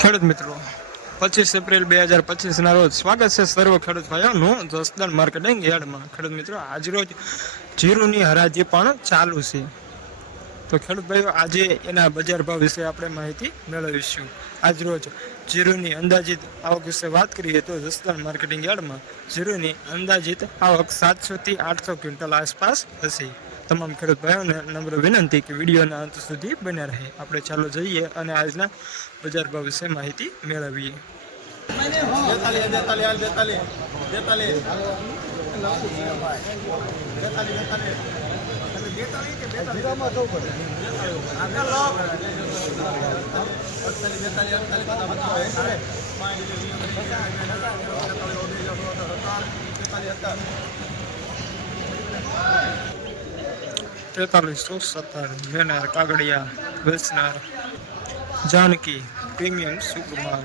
ખેડૂત મિત્રો, પચીસ એપ્રિલ બે હજાર પચીસના રોજ સ્વાગત છે સર્વ ખેડૂત ભાઈઓનું જસદણ માર્કેટિંગ યાર્ડમાં. ખેડૂત મિત્રો આજરોજ જીરુની હરાજી પણ ચાલુ છે. તો ખેડૂત ભાઈઓ, આજે એના બજાર ભાવ વિશે આપણે માહિતી મેળવીશું. આજરોજ જીરુની અંદાજિત આવક વિશે વાત કરીએ તો જસદણ માર્કેટિંગ યાર્ડમાં જીરુની અંદાજિત આવક સાતસોથી આઠસો ક્વિન્ટલ આસપાસ હશે. તમામ ખેડૂત ભાઈઓને નમ્ર વિનંતી કે વિડીયોના અંત સુધી બન્યા રહે. આપણે ચાલો જઈએ અને આજના બજાર ભાવ વિશે માહિતી મેળવીએ. બેતાલીસ બેતાલીસ હાલ બેતાલીસ બેતાલીસ બેતાલીસ બેતાલીસ તેતાલીસો સત્તર વેનાર કાગડિયા વેસનાર જાનકી પ્રીમિયમ સુકુમાર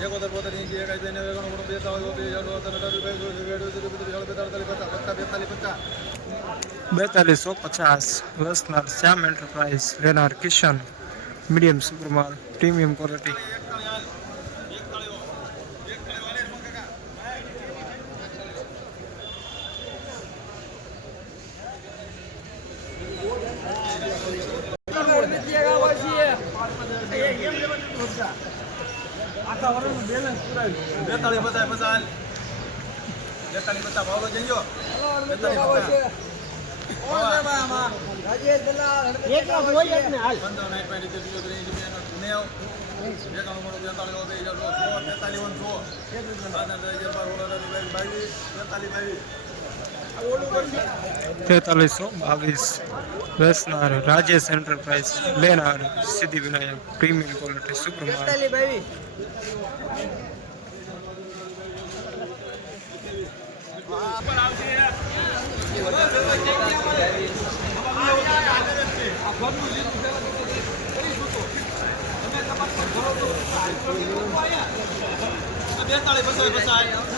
એકોતેર બોતેર એંસી એકાસી ત્રણ એકાણું ઓગણું બેતાળીસ બેતાલીસ પચાસ બેતાલીસો પચાસ વેસનાર શ્યામ એન્ટરપ્રાઇઝ લેનાર કિશન મીડિયમ સુપરમાલ પ્રીમિયમ ક્વોલિટી પચાસ પચાસ બેતાલીસ પચાસ ભાવલો જઈયો. પચાસ. એક લાખ હોય જ ને હાલ. પંદર સાઠ પાંચ રીતે બીજો ત્રીસ નેવ એકાણું મોટું બેતાલીસ ઓગણીસ સો બેતાલીસ વન સો. બાવીસ બેતાલીસ બાવીસ. તેતાલીસો બાવીસ વેસનાર રાજેશ એન્ટરપ્રાઇઝ લેનાર સિદ્ધિ વિનાયક પ્રીમિયમ ક્વોલિટી સુપરમાલ બેતાલીસ પચાસ પચાસ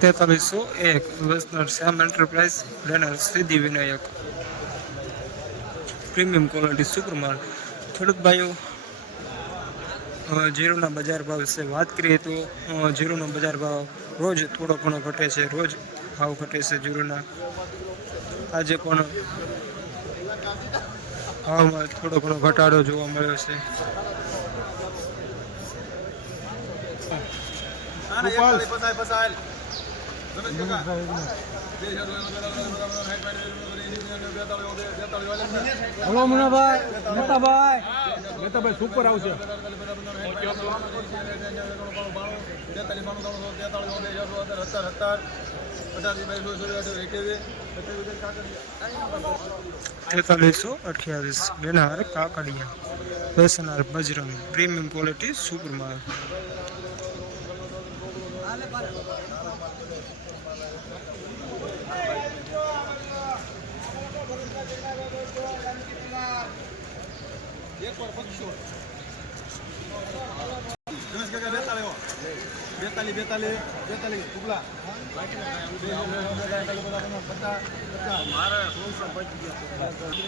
તેતાલીસો એક વેસનાર Shyam enterprise લેનર Siddhi Vinayak. Premium quality સુપરમાર્ટ. ખેડૂત ભાઈઓ જીરુના બજાર ભાવ વિશે વાત કરીએ તો જીરુનો બજાર ભાવ રોજ થોડો ઘણો ઘટે છે, રોજ ભાવ ઘટે છે જીરુના. આજે પણ ભાવમાં થોડો ઘણો ઘટાડો જોવા મળ્યો છે. હલો મુનાભાઈ મહેતાભાઈ મહેતાભાઈ સુપર આવશે તેતાલીસો અઠ્યાવીસ લેનાર કાકડિયા વેસનાર બજરંગ પ્રીમિયમ ક્વોલિટી સુપરમાલ બેતાલીસ બેતાલી સોળસો પચી ગયા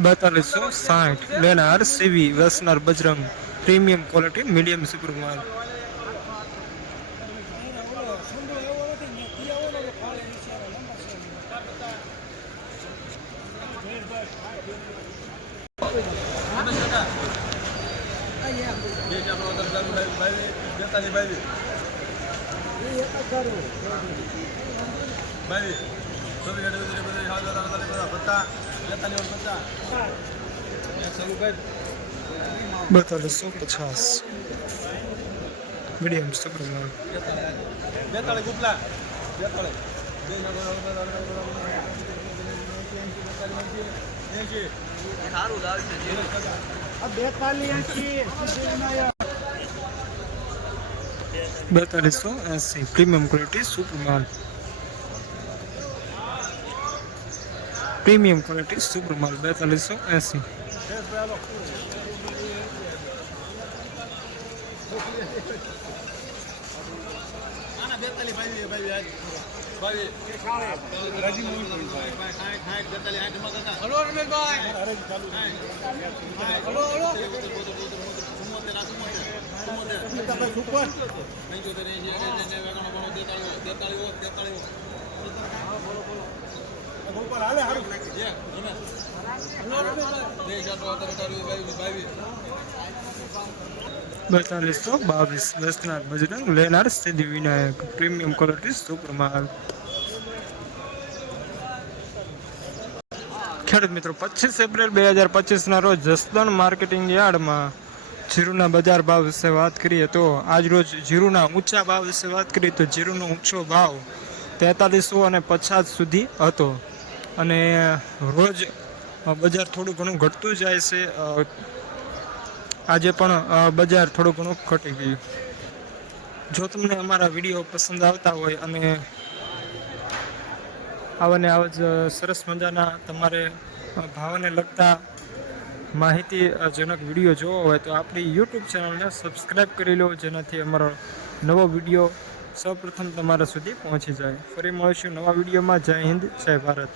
બેતાલીસ સાઠ, લેનાર સીવી, વેસનાર, Bajrang, premium quality, medium super માલ. બે વધારે ચાલુ બાવીસ બેતાલીસ બાવીસ બાવીસ ચોવીસ અઠ્યાવીસ બત્રીસ સાત બધા બધા પચાસ બેતાલીસ પચાસ ચાલુ કર બેતાલીસો પચાસ મીડિયમ બે બેતાળીસ બે બેતાળીસ બેતાલીસો એંસી પ્રીમિયમ ક્વોલિટી સુપર માલ પ્રીમિયમ ક્વોલિટી સુપર માલ બેતાલીસો એંસી બેતાલીસ બાવીસ હલો હલો હલો. બેતાલીસો બાવીસ દસનાર બજરંગ લેનાર Siddhi Vinayak premium quality super માલ ખેડૂત મિત્રો, પચીસ એપ્રિલ બે હજાર પચીસના રોજ જસદણ માર્કેટિંગ યાર્ડમાં જીરુના બજાર ભાવ વિશે વાત કરીએ તો આજ રોજ જીરુના ઊંચા ભાવ વિશે વાત કરીએ તો જીરુનો ઊંચો ભાવ તેતાલીસો અને પચાસ સુધી હતો. અને રોજ બજાર થોડું ઘણું ઘટતું જાય છે. આજે પણ બજાર થોડું ઘણું ઘટી ગયું. જો તમને અમારા વીડિયો પસંદ આવતા હોય અને આવાને આવા જ સરસ મજાના તમારે ભાવને લગતા માહિતી જનક વીડિયો જોવો હોય તો આપણી યુટ્યુબ ચેનલને સબસ્ક્રાઈબ કરી લો, જેનાથી અમારો નવો વીડિયો સૌપ્રથમ તમારા સુધી પહોંચી જાય. ફરી મળીશું નવા વિડીયોમાં. જય હિન્દ, જય ભારત.